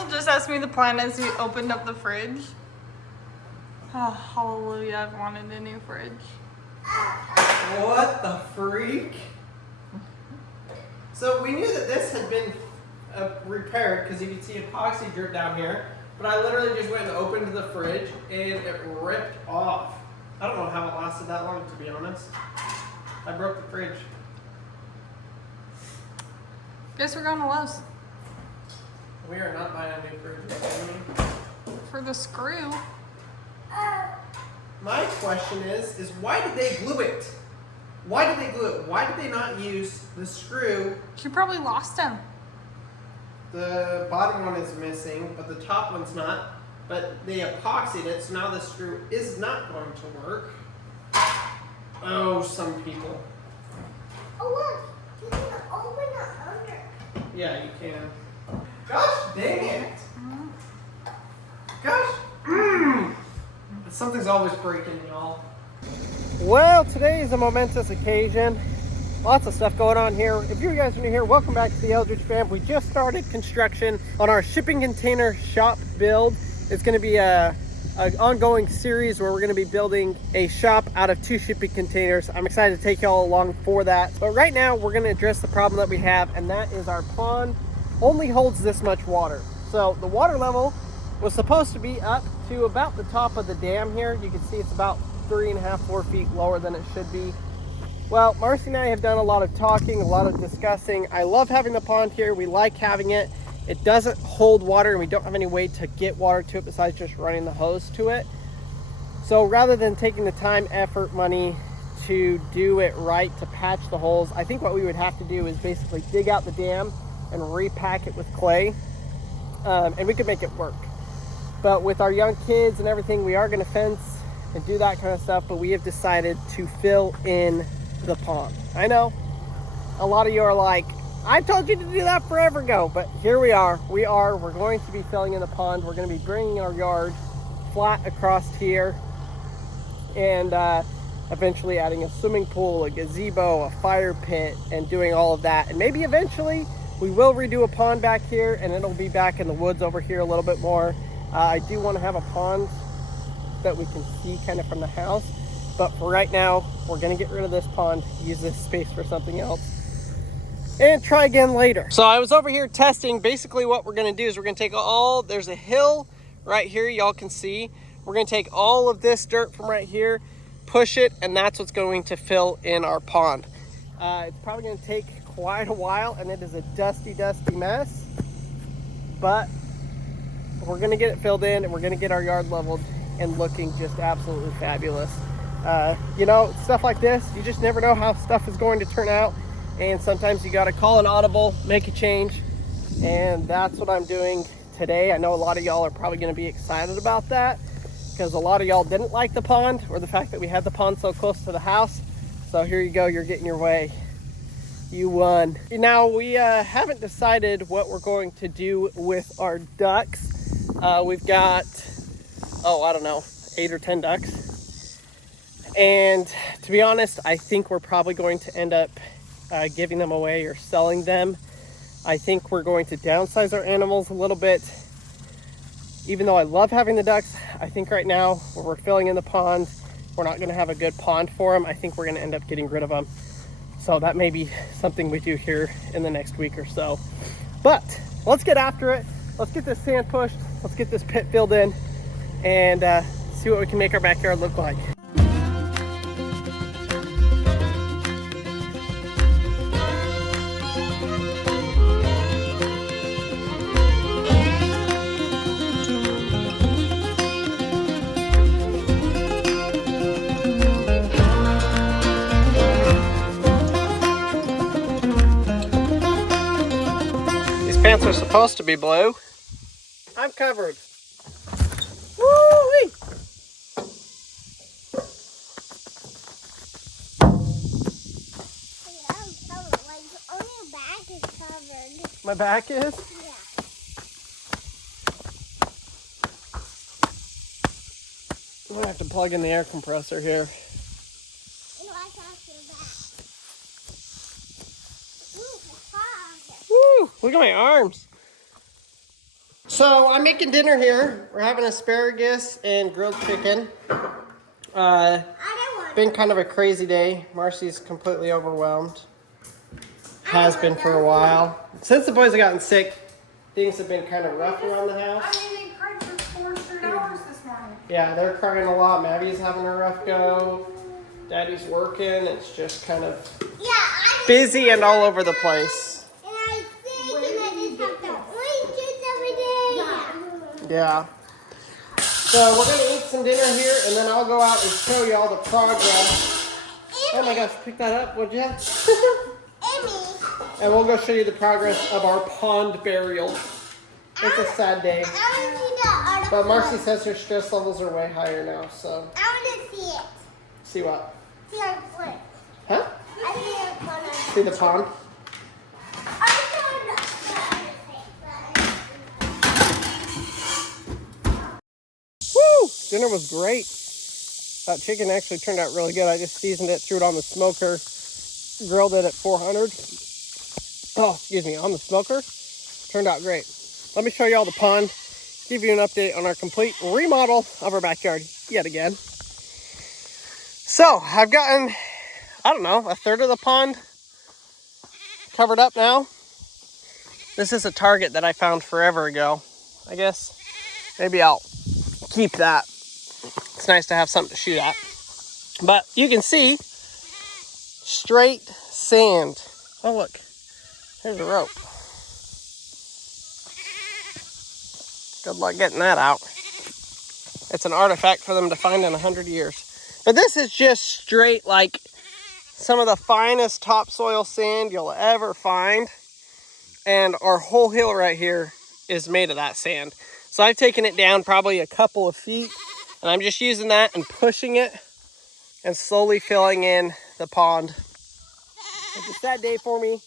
Michael just asked me the plan as he opened up the fridge. Oh, hallelujah, I've wanted a new fridge. What the freak? So we knew that this had been repaired because you can see epoxy drip down here, but I literally just went and opened the fridge and it ripped off. I don't know how it lasted that long, to be honest. I broke the fridge. Guess we're going to Lowe's. We are not buying a new fridge. For the screw. My question is why did they glue it? Why did they glue it? Why did they not use the screw? She probably lost him. The bottom one is missing, but the top one's not. But they epoxied it, so now the screw is not going to work. Oh, some people. Oh look, you can open it under. Yeah, you can. Gosh dang it. Gosh. Something's always breaking, y'all. Well, today is a momentous occasion. Lots of stuff going on here. If you guys are new here, welcome back to the Eldredge Fam. We just started construction on our shipping container shop build. It's going to be an ongoing series where we're going to be building a shop out of 2 shipping containers. I'm excited to take y'all along for that. But right now, we're going to address the problem that we have, and that is our pond only holds this much water. So the water level was supposed to be up to about the top of the dam here. You can see it's about 3.5, 4 feet lower than it should be. Well, Marcy and I have done a lot of talking, a lot of discussing. I love having the pond here. We like having it. It doesn't hold water and we don't have any way to get water to it besides just running the hose to it. So rather than taking the time, effort, money to do it right, to patch the holes, I think what we would have to do is basically dig out the dam and repack it with clay. And we could make it work. But with our young kids and everything, we are going to fence and do that kind of stuff, but we have decided to fill in the pond. I know a lot of you are like, I told you to do that forever ago, but here we are. We're going to be filling in the pond. We're going to be bringing our yard flat across here and eventually adding a swimming pool, a gazebo, a fire pit, and doing all of that. And maybe eventually we will redo a pond back here and it'll be back in the woods over here a little bit more. I do want to have a pond that we can see kind of from the house, but for right now we're going to get rid of this pond, use this space for something else, and try again later. So I was over here testing. Basically what we're going to do is we're going to take there's a hill right here y'all can see. We're going to take all of this dirt from right here, push it, and that's what's going to fill in our pond. It's probably going to take quite a while and it is a dusty mess, but we're going to get it filled in and we're going to get our yard leveled and looking just absolutely fabulous. You know, stuff like this, you just never know how stuff is going to turn out, and sometimes you got to call an audible, make a change, and that's what I'm doing today. I know a lot of y'all are probably going to be excited about that because a lot of y'all didn't like the pond or the fact that we had the pond so close to the house. So here you go, you're getting your way. You won. Now we haven't decided what we're going to do with our ducks. We've got, I don't know, 8 or 10 ducks. And to be honest, I think we're probably going to end up giving them away or selling them. I think we're going to downsize our animals a little bit. Even though I love having the ducks, I think right now where we're filling in the pond, we're not going to have a good pond for them. I think we're going to end up getting rid of them. So that may be something we do here in the next week or so. But let's get after it. Let's get this sand pushed. Let's get this pit filled in and see what we can make our backyard look like. Pants are supposed to be blue. I'm covered. Woo-wee! I'm covered. Like, only your back is covered. My back is? Yeah. I'm gonna have to plug in the air compressor here. And watch off your back. Ooh, it's hot. Woo! Look at my arms. So I'm making dinner here. We're having asparagus and grilled chicken. Been kind of a crazy day. Marcy's completely overwhelmed. Has been for a while. Since the boys have gotten sick, things have been kind of rough around the house. I mean, they cried for 4 straight hours this morning. Yeah, they're crying a lot. Maddie's having a rough go. Daddy's working. It's just kind of busy and all over the place. And I think I just have to orange juice every day. Yeah. So we're gonna eat some dinner here, and then I'll go out and show you all the progress. Oh my gosh, pick that up, would you? And we'll go show you the progress of our pond burial. It's a sad day. But Marcy says her stress levels are way higher now, so. I want to see it. See what? See our foot. Huh? I see our foot. See the pond? Woo! Dinner was great. That chicken actually turned out really good. I just seasoned it, threw it on the smoker, grilled it at 400. Oh, excuse me, on the smoker. Turned out great. Let me show you all the pond, give you an update on our complete remodel of our backyard yet again. So, I've gotten, I don't know, a third of the pond covered up now. This is a target that I found forever ago. I guess maybe I'll keep that. It's nice to have something to shoot at. But you can see straight sand. Oh, look, there's a rope. Good luck getting that out. It's an artifact for them to find in 100 years. But this is just straight, like some of the finest topsoil sand you'll ever find. And our whole hill right here is made of that sand. So I've taken it down probably a couple of feet, and I'm just using that and pushing it and slowly filling in the pond. It's a sad day for me,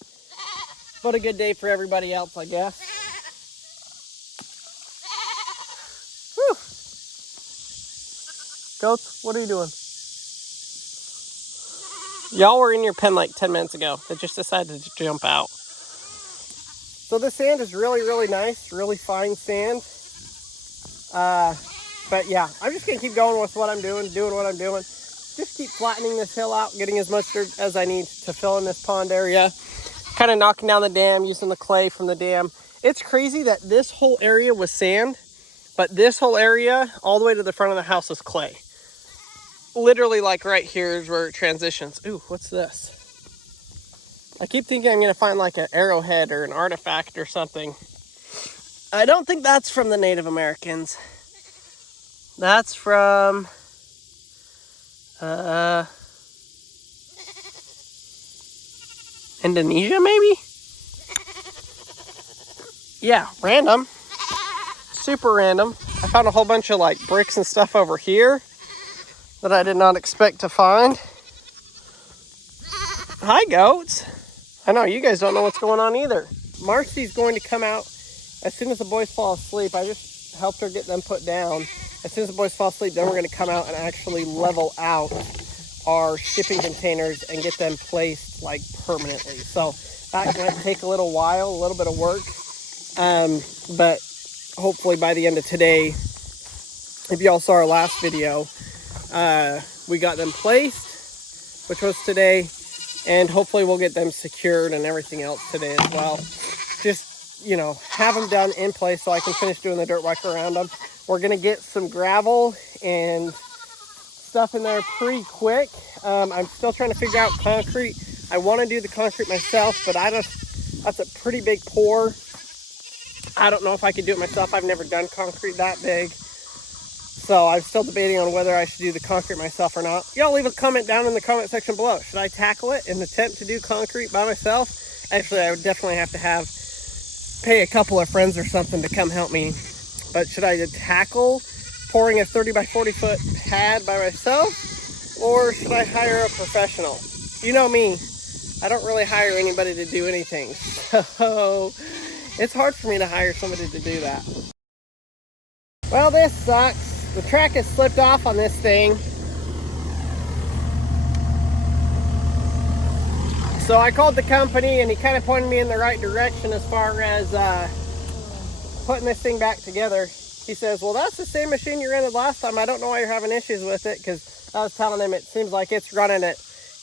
but a good day for everybody else, I guess. Whew. Goats, what are you doing? Y'all were in your pen like 10 minutes ago. They just decided to jump out. So this sand is really, really nice, really fine sand. But yeah, I'm just gonna keep going with what I'm doing what I'm doing. Just keep flattening this hill out, getting as much dirt as I need to fill in this pond area. Kind of knocking down the dam, using the clay from the dam. It's crazy that this whole area was sand, but this whole area, all the way to the front of the house, is clay. Literally, like right here is where it transitions. Ooh, what's this? I keep thinking I'm gonna find like an arrowhead or an artifact or something. I don't think that's from the Native Americans. That's from Indonesia, maybe? Yeah, random. Super random. I found a whole bunch of like bricks and stuff over here that I did not expect to find. Hi, goats. I know, you guys don't know what's going on either. Marcy's going to come out as soon as the boys fall asleep. I just helped her get them put down. As soon as the boys fall asleep, then we're going to come out and actually level out our shipping containers and get them placed like permanently. So that might take a little while, a little bit of work. But hopefully by the end of today, if y'all saw our last video, we got them placed, which was today. And hopefully we'll get them secured and everything else today as well. Just, you know, have them done in place so I can finish doing the dirt work around them. We're going to get some gravel and stuff in there pretty quick. I'm still trying to figure out concrete. I want to do the concrete myself, but that's a pretty big pour. I don't know if I could do it myself. I've never done concrete that big. So I'm still debating on whether I should do the concrete myself or not. Y'all leave a comment down in the comment section below. Should I tackle it and attempt to do concrete by myself? Actually, I would definitely have to pay a couple of friends or something to come help me. But should I tackle pouring a 30 by 40 foot pad by myself? Or should I hire a professional? You know me, I don't really hire anybody to do anything. So it's hard for me to hire somebody to do that. Well, this sucks. The track has slipped off on this thing. So I called the company and he kind of pointed me in the right direction as far as putting this thing back together, he says, well, that's the same machine you rented last time. I don't know why you're having issues with it, because I was telling him it seems like it's running at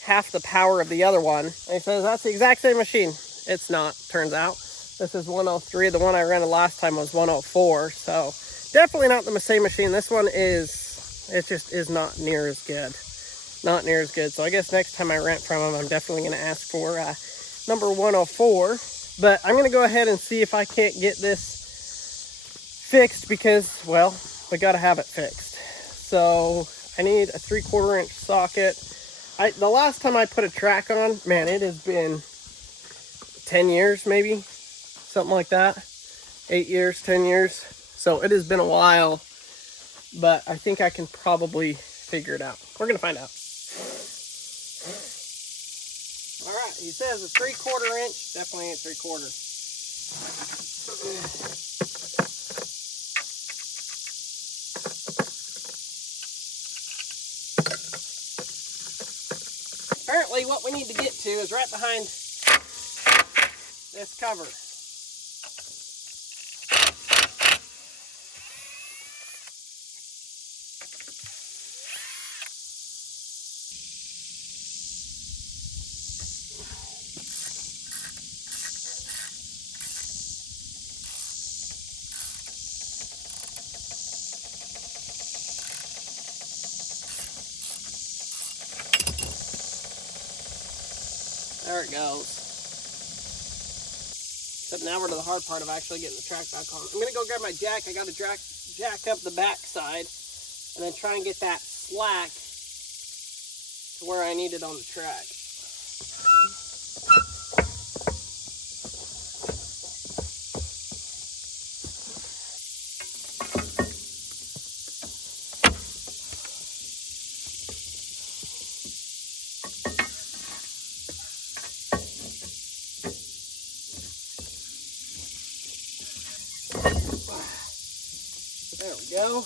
half the power of the other one. And he says, that's the exact same machine. It's not, turns out. This is 103. The one I rented last time was 104. So definitely not the same machine. This one is, it just is not near as good. Not near as good. So I guess next time I rent from him, I'm definitely going to ask for number 104. But I'm going to go ahead and see if I can't get this fixed, because, well, we got to have it fixed. So I need a 3/4 inch socket. The last time I put a track on, man, it has been 10 years maybe, something like that. 8 years, 10 years. So it has been a while, but I think I can probably figure it out. We're going to find out. All right, he says a 3/4 inch. Definitely ain't 3/4. Apparently what we need to get to is right behind this cover. There it goes. Except now we're to the hard part of actually getting the track back on. I'm going to go grab my jack. I got to jack up the back side and then try and get that slack to where I need it on the track. There we go.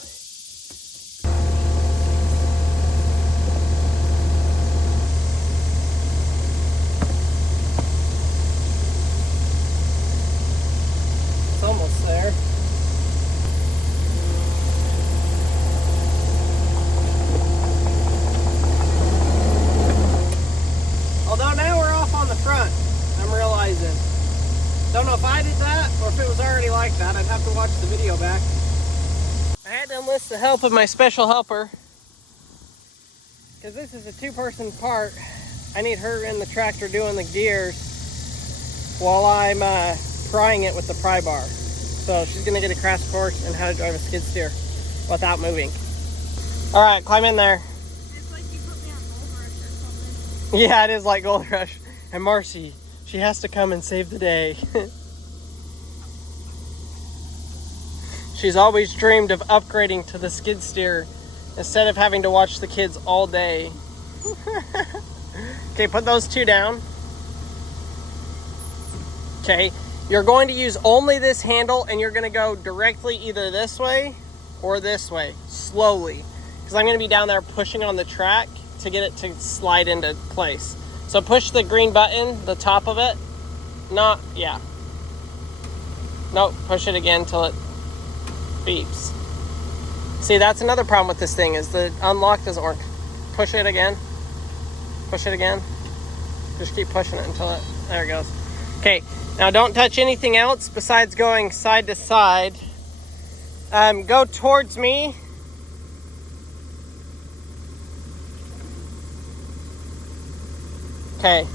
It's almost there. Although now we're off on the front, I'm realizing. Don't know if I did that or if it was already like that. I'd have to watch the video back. I had to enlist the help of my special helper, because this is a two-person part. I need her in the tractor doing the gears while I'm prying it with the pry bar. So she's gonna get a crash course in how to drive a skid steer without moving. All right, climb in there. It's like you put me on Gold Rush or something. Yeah, it is like Gold Rush. And Marcy, she has to come and save the day. She's always dreamed of upgrading to the skid steer instead of having to watch the kids all day. Okay, put those two down. Okay, you're going to use only this handle, and you're going to go directly either this way or this way, slowly. Because I'm going to be down there pushing on the track to get it to slide into place. So push the green button, the top of it. Nope, push it again till it beeps. See, that's another problem with this thing, is the unlock doesn't work. Push it again. Push it again. Just keep pushing it until it, there it goes. Okay, now don't touch anything else besides going side to side. Go towards me. Okay.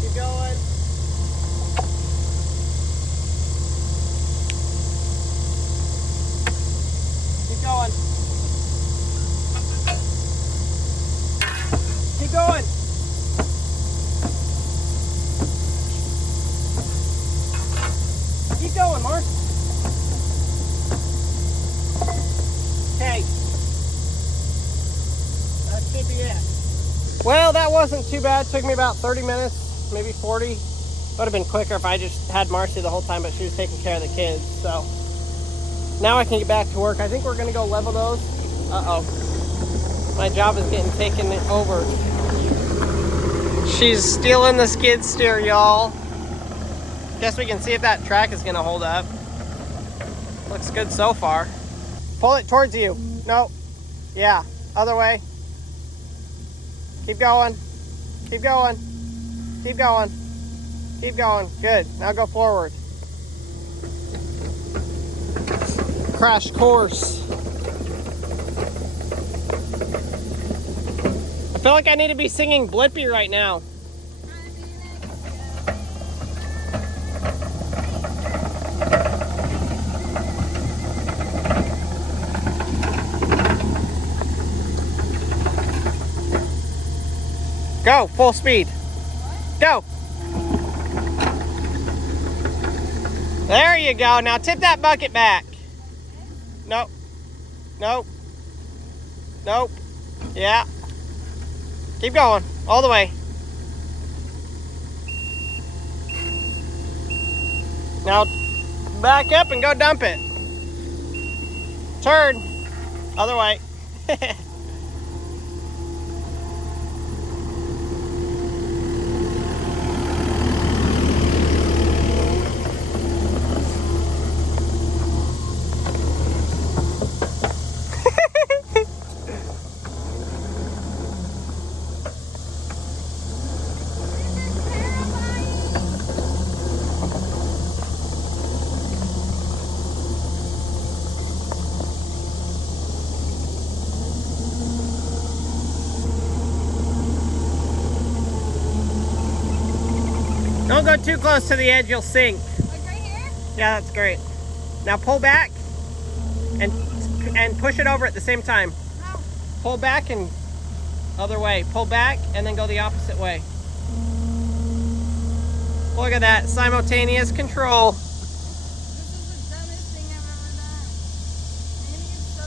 Keep going. Keep going. Keep going. Keep going, Mark. Okay. That should be it. Well, that wasn't too bad. It took me about 30 minutes, maybe 40. Would have been quicker if I just had Marcy the whole time, but she was taking care of the kids. So now I can get back to work. I think we're gonna go level those. Uh-oh. My job is getting taken over. She's stealing the skid steer, y'all. Guess we can see if that track is gonna hold up. Looks good so far. Pull it towards you. No. Yeah, other way. Keep going. Keep going. Keep going. Keep going. Good. Now go forward. Crash course. I feel like I need to be singing Blippi right now. Go, full speed. Go. There you go. Now tip that bucket back. Nope. Nope. Nope. Yeah. Keep going. All the way. Now back up and go dump it. Turn. Other way. Don't go too close to the edge, you'll sink. Like right here? Yeah, that's great. Now pull back and push it over at the same time. How? Pull back and other way. Pull back and then go the opposite way. Look at that, simultaneous control. This is the dumbest thing I've ever done. Man, it's so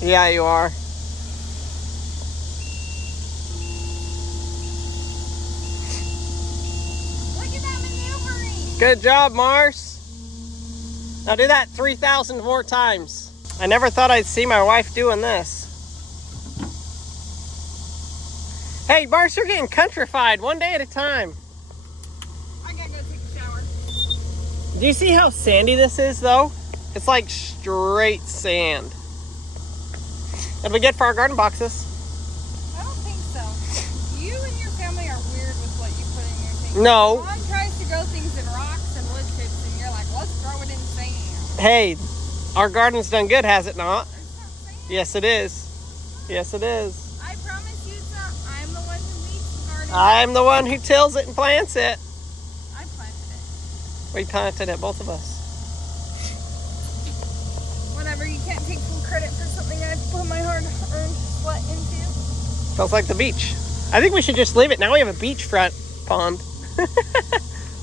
dirty. Yeah, you are. Look at that maneuvering. Good job, Mars. Now do that 3,000 more times. I never thought I'd see my wife doing this. Hey, Mars, you're getting countrified one day at a time. I gotta go take a shower. Do you see how sandy this is, though? It's like straight sand. That'd be good for our garden boxes. I don't think so. You and your family are weird with what you put in your things. No. Mom tries to grow things in rocks and wood chips, and you're like, let's throw it in sand. Hey, our garden's done good, has it not? It's not sand. Yes, it is. Yes, it is. I promise you it's not. I'm the one who leads the garden. I'm the one who tills it and plants it. I planted it. We planted it, both of us. Whatever, you can't take full credit for something I put my hard-earned sweat into. Feels like the beach. I think we should just leave it. Now we have a beachfront pond.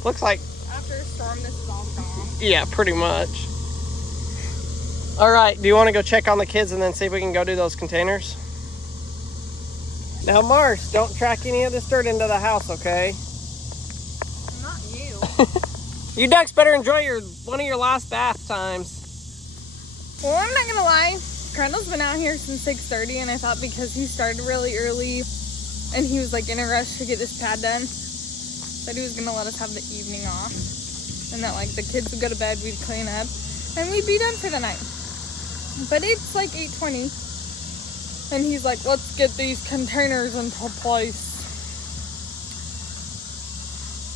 Looks like, After a storm, this is all gone. yeah, pretty much. All right, do you want to go check on the kids and then see if we can go do those containers? Now, Mars, don't track any of this dirt into the house, okay? Not you. You ducks better enjoy one of your last bath times. Well, I'm not gonna lie. Crandall's been out here since 6:30, and I thought because he started really early and he was like in a rush to get this pad done, that he was gonna let us have the evening off. And that like the kids would go to bed, we'd clean up, and we'd be done for the night. But it's like 8:20, and he's like, let's get these containers into place.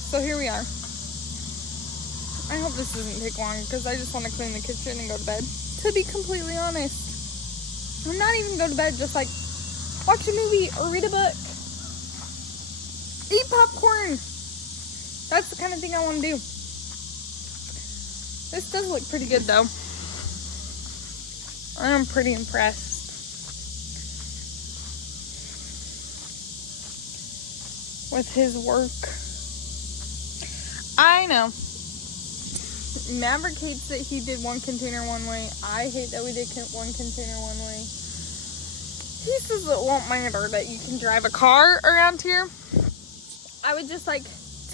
So here we are. I hope this doesn't take long because I just want to clean the kitchen and go to bed. To be completely honest, I'm not even go to bed, just like watch a movie or read a book. Eat popcorn. That's the kind of thing I want to do. This does look pretty good though. I'm pretty impressed. With his work. I know. Maverick hates that he did one container one way. I hate that we did one container one way. He says it won't matter that you can drive a car around here. I would just like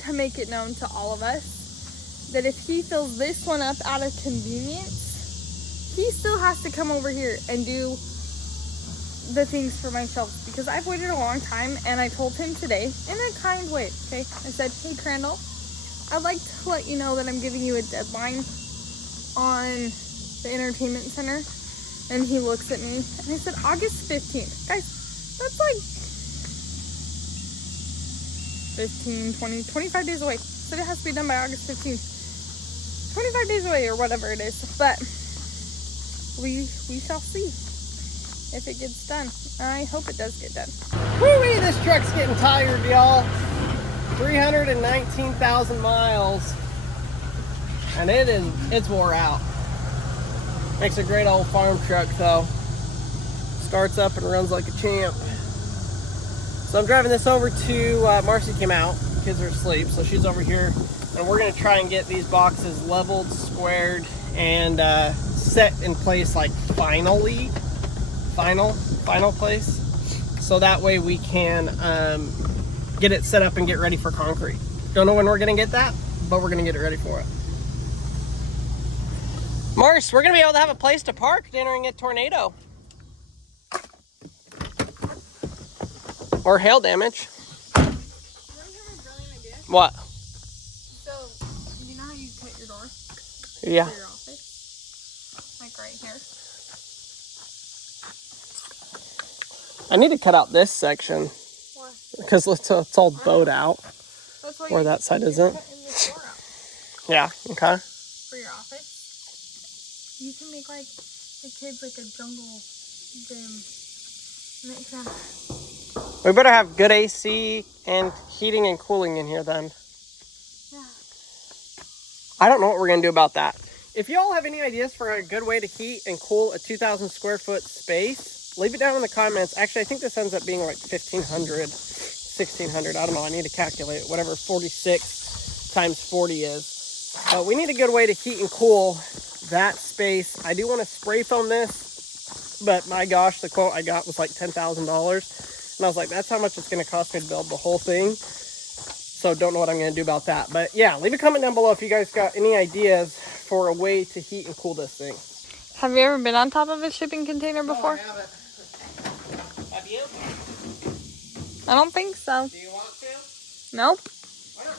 to make it known to all of us that if he fills this one up out of convenience, he still has to come over here and do the things for my shelves because I've waited a long time, and I told him today in a kind way, okay? I said, hey, Crandall, I'd like to let you know that I'm giving you a deadline on the entertainment center. And he looks at me, and I said, August 15th. Guys, that's like 15, 20, 25 days away. Said it has to be done by August 15th. 25 days away or whatever it is. But we shall see if it gets done. I hope it does get done. Woo-wee, this truck's getting tired, y'all. 319,000 miles. And it's wore out. Makes a great old farm truck though. Starts up and runs like a champ. So I'm driving this over to, Marcy came out, kids are asleep, so she's over here. And we're gonna try and get these boxes leveled, squared, and set in place like final place. So that way we can get it set up and get ready for concrete. Don't know when we're gonna get that, but we're gonna get it ready for it. Mars, we're gonna be able to have a place to park during a tornado. Or hail damage. You want to hear my brilliant idea? What? So, you know how you cut your door? Yeah. For your office? Like right here. I need to cut out this section. Why? Because it's all bowed out. That's why Where that side isn't. Cutting this door out Yeah, okay. for your office. You can make like the kids like a jungle gym. Make them. We better have good AC and heating and cooling in here then. Yeah. I don't know what we're going to do about that. If y'all have any ideas for a good way to heat and cool a 2,000 square foot space, leave it down in the comments. Actually, I think this ends up being like 1,500, 1,600. I don't know. I need to calculate it. Whatever 46 times 40 is. We need a good way to heat and cool that space. I do want to spray foam this, but my gosh, the quote I got was like $10,000. And I was like, that's how much it's going to cost me to build the whole thing. So don't know what I'm going to do about that. But yeah, leave a comment down below if you guys got any ideas for a way to heat and cool this thing. Have you ever been on top of a shipping container before? No, I haven't. Have you? I don't think so. Do you want to? Nope. Why not?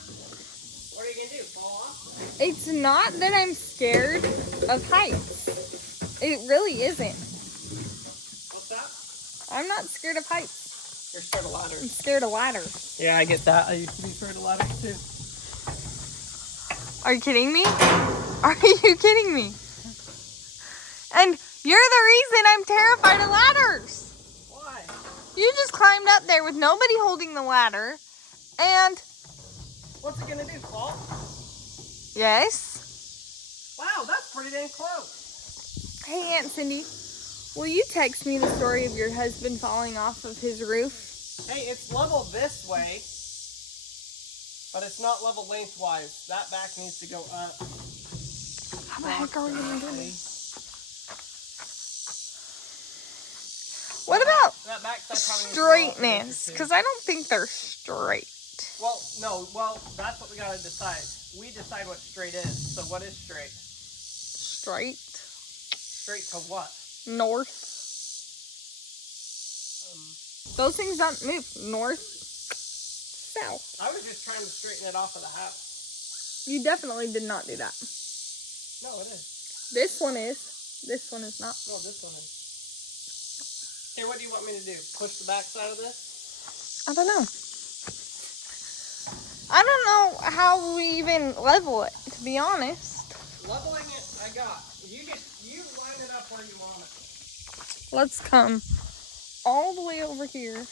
What are you going to do? Fall off? It's not that I'm scared of heights. It really isn't. What's that? I'm not scared of heights. You're scared of I'm ladders. scared of ladders. Yeah, I get that. I used to be scared of ladders too. Are you kidding me? Are you kidding me? And you're the reason I'm terrified of ladders. Why? You just climbed up there with nobody holding the ladder. And What's it gonna do, fall? yes. Wow, that's pretty dang close. Hey, Aunt Cindy, will you text me the story of your husband falling off of his roof? Hey, it's level this way, but it's not level lengthwise. That back needs to go up. How the heck are we gonna do this? What about That back side probably needs to go up an inch or straightness? two. Because I don't think they're straight. Well, no, that's what we gotta decide. We decide what straight is. So what is straight? Straight? Straight to what? North. Those things don't move. North, south. I was just trying to straighten it off of the house. You definitely did not do that. No, it is. This one is. This one is not. No, this one is. Here, what do you want me to do? Push the back side of this? I don't know. I don't know how we even level it, to be honest. Leveling it, I got. You line it up where you want it. Let's come all the way over here.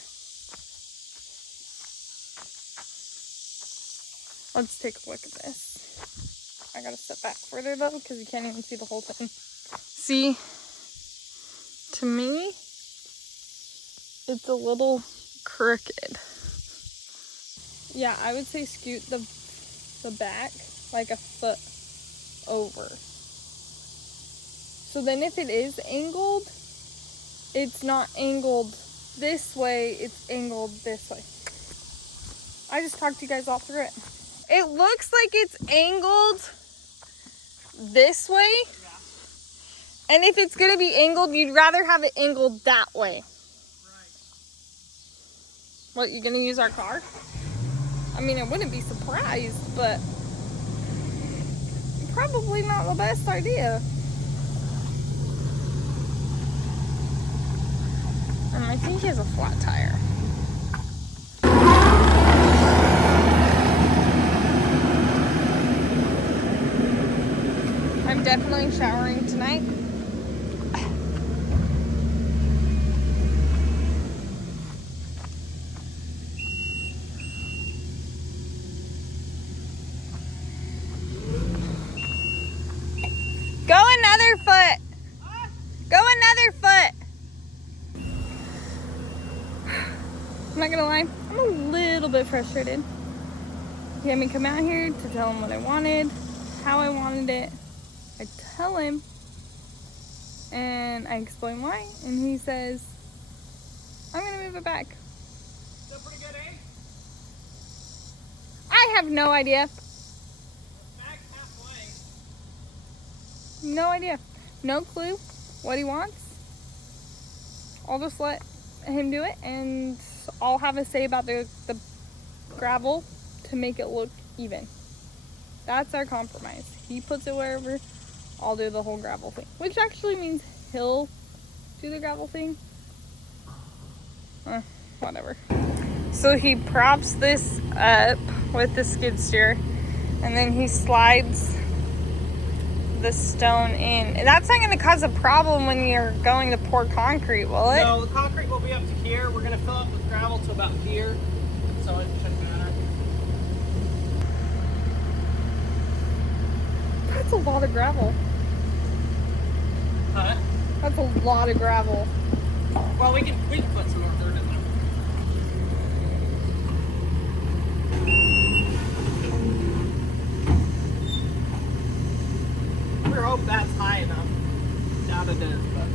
Let's take a look at this. I gotta step back further though, because you can't even see the whole thing. See, to me, it's a little crooked. Yeah, I would say scoot the back like a foot over. So then if it is angled, it's not angled this way, it's angled this way. I just talked you guys all through it. It looks like it's angled this way. Yeah. And if it's gonna be angled, you'd rather have it angled that way. What, you gonna use our car? I mean, I wouldn't be surprised, but probably not the best idea. And I think he has a flat tire. I'm definitely showering tonight. Go another foot. Go another foot. I'm not gonna lie, I'm a little bit frustrated. He had me come out here to tell him what I wanted, how I wanted it. I tell him, and I explain why, and he says, I'm gonna move it back. Still pretty good, eh? I have no idea. Back halfway. No idea. No clue what he wants. I'll just let him do it, and I'll have a say about the gravel to make it look even. That's our compromise. He puts it wherever, I'll do the whole gravel thing, which actually means he'll do the gravel thing. Whatever. So he props this up with the skid steer, and then he slides the stone in. That's not going to cause a problem when you're going to pour concrete, will it? No, the concrete will be up to here. We're going to fill up with gravel to about here, so it shouldn't matter. That's a lot of gravel. Huh? That's a lot of gravel. Well, we can put some more dirt in there. We hope that's high enough. Doubt it is, but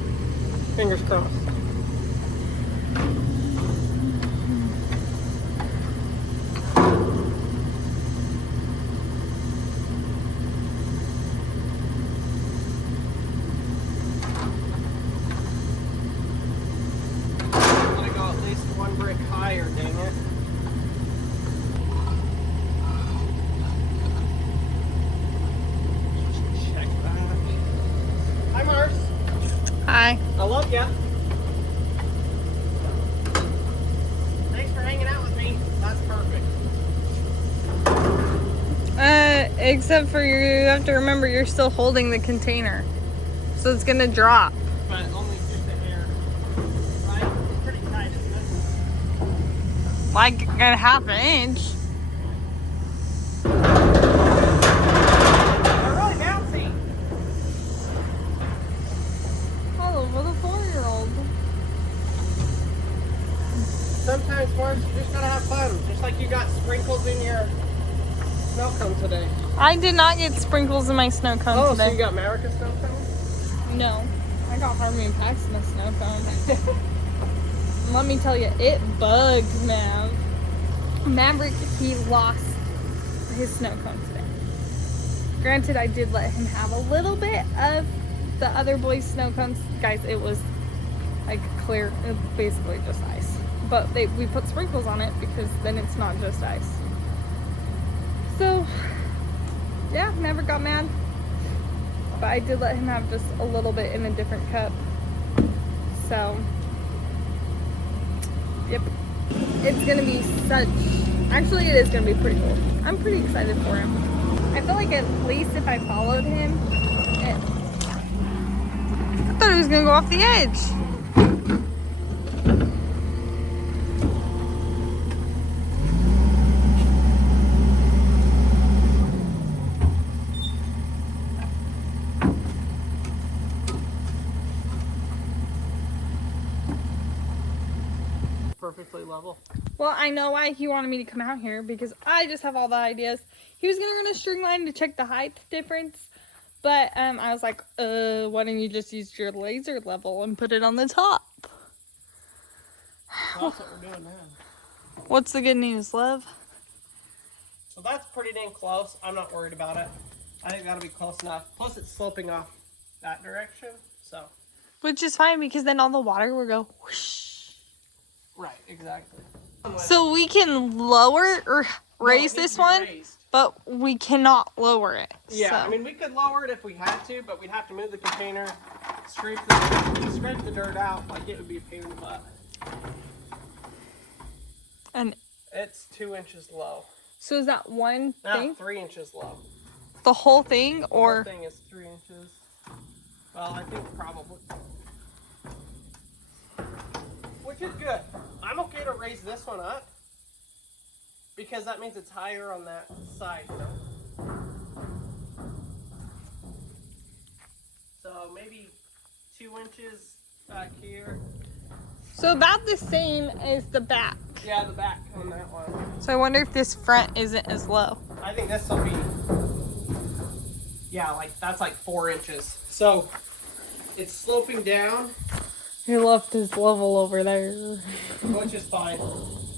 fingers crossed. One brick higher, dang it. Check that. Hi, Mars. Hi. I love ya. Thanks for hanging out with me. That's perfect. Except for you have to remember you're still holding the container. So it's gonna drop. But only just a hair. Right? It's pretty tight, isn't it? Like a half an inch. They're really bouncy. All over the 4-year-old. Sometimes, Mars, you just gotta have fun. Just like you got sprinkles in your snow cone today. I did not get sprinkles in my snow cone today. So you got America's snow cone? No. I got Harvey and Paxton's snow cone. Let me tell you, it bugged Mav. Maverick, he lost his snow cone today. Granted, I did let him have a little bit of the other boys' snow cones. Guys, it was like clear, it was basically just ice. But we put sprinkles on it because then it's not just ice. So, yeah, never got mad. But I did let him have just a little bit in a different cup. So, yep. It's gonna be actually it is gonna be pretty cool. I'm pretty excited for him. I feel like at least if I followed him, I thought he was gonna go off the edge. Perfectly level. Well, I know why he wanted me to come out here because I just have all the ideas. He was gonna run a string line to check the height difference, but I was like, why don't you just use your laser level and put it on the top? That's what we're doing now. What's the good news, love? So that's pretty dang close. I'm not worried about it. I think that'll be close enough. Plus it's sloping off that direction, so. Which is fine because then all the water will go whoosh. Right, exactly. So we can lower or raise this one, but we cannot lower it. Yeah, so. I mean, we could lower it if we had to, but we'd have to move the container, scrape the dirt out. Like, it would be a pain in the butt. And it's 2 inches low. So is that one thing? No, 3 inches low. The whole thing, or? The whole thing is 3 inches. Well, I think probably. Which is good. I'm okay to raise this one up because that means it's higher on that side, you know? So maybe 2 inches back here. So about the same as the back. Yeah, the back on that one. So I wonder if this front isn't as low. I think this will be, yeah, like that's like 4 inches. So it's sloping down. Your left is level over there. Which is fine.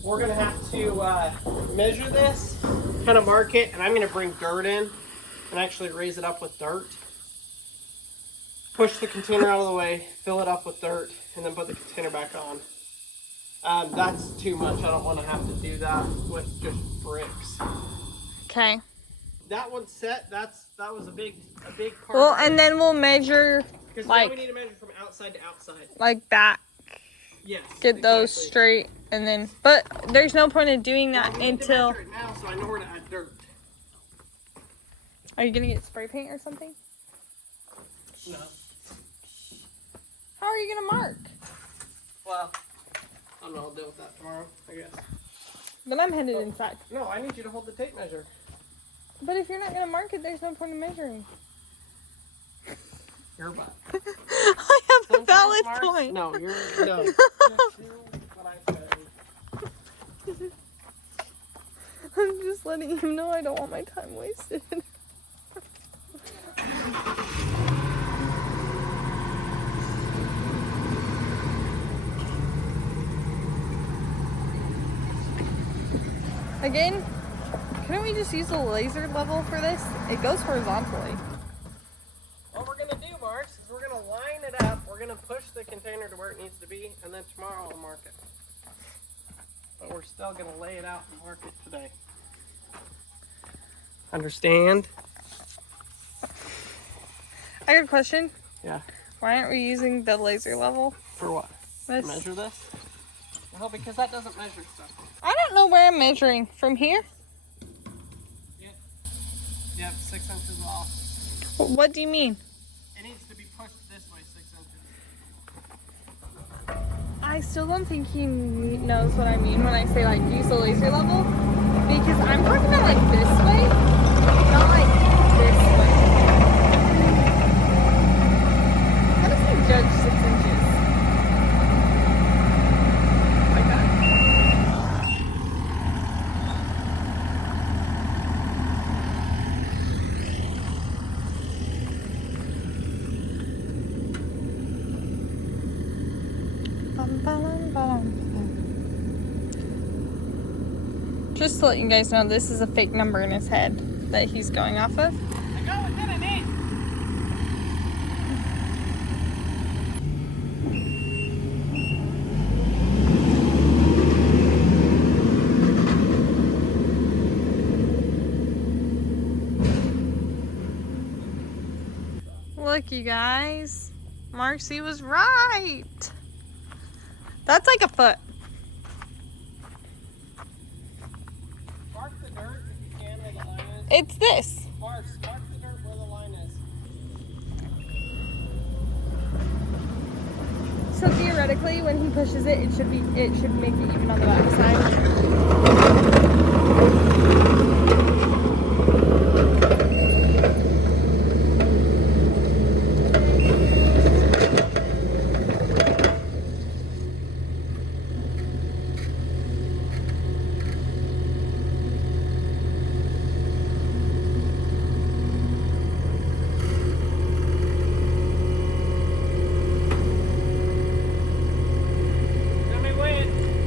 We're gonna have to measure this, kind of mark it, and I'm gonna bring dirt in and actually raise it up with dirt. Push the container out of the way, fill it up with dirt, and then put the container back on. That's too much. I don't want to have to do that with just bricks. Okay. That one's set. That was a big part. Well, and then we'll measure, because like, now we need to measure from outside to outside. Like back. Yes. Get those straight, and then. But there's no point in doing that until. Measure it now, so I know where to add dirt. Are you gonna get spray paint or something? No. How are you gonna mark? Well, I don't know. I'll deal with that tomorrow, I guess. But I'm headed inside. No, I need you to hold the tape measure. But if you're not gonna mark it, there's no point in measuring. Your butt. I have a valid point. No, you're no. Just do what I said. I'm just letting him know I don't want my time wasted. Again, couldn't we just use a laser level for this? It goes horizontally. What we're gonna do, Marks, is we're gonna line it up. We're gonna push the container to where it needs to be, and then tomorrow I'll mark it. But we're still gonna lay it out and mark it today. Understand? I got a question. Yeah. Why aren't we using the laser level? For what? This. To measure this? Well, because that doesn't measure stuff. I don't know where I'm measuring. From here? Yep, 6 inches off. What do you mean? It needs to be pushed this way 6 inches. I still don't think he knows what I mean when I say like use the laser level. Because I'm talking about like this way, not like this way. How does he judge 6 inches? Like that? Just to let you guys know, this is a fake number in his head that he's going off of. I got within an inch. Look, you guys. Marcy was right. That's like a foot. Mark the dirt if you can where the line is. It's this. Mark the dirt where the line is. So theoretically, when he pushes it, it should make it even on the back side.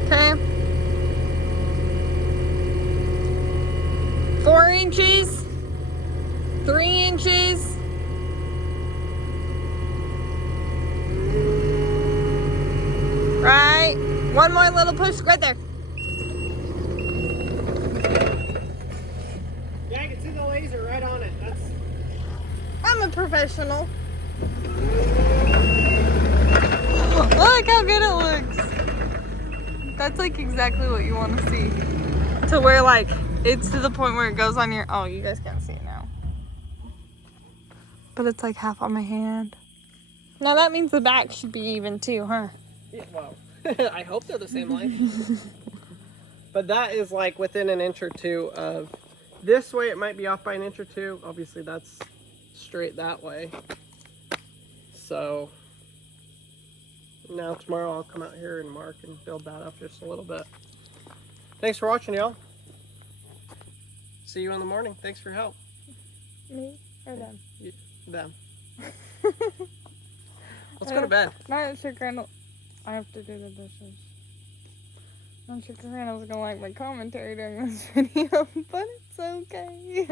Okay. 4 inches. 3 inches. Right. One more little push right there. laser right on it. I'm a professional. Look how good it looks. That's like exactly what you want to see. To where like it's to the point where it goes on your, oh, you guys can't see it now. But it's like half on my hand. Now that means the back should be even too, huh? Yeah, well, I hope they're the same length. But that is like within an inch or two of, this way it might be off by an inch or two. Obviously that's straight that way. So now tomorrow I'll come out here and mark and build that up just a little bit. Thanks for watching, y'all. See you in the morning. Thanks for your help. Me or them? Them. Let's go to bed. Not sure Crandall. I have to do the dishes. I'm sure Crandall's gonna like my commentary during this video, but it's okay.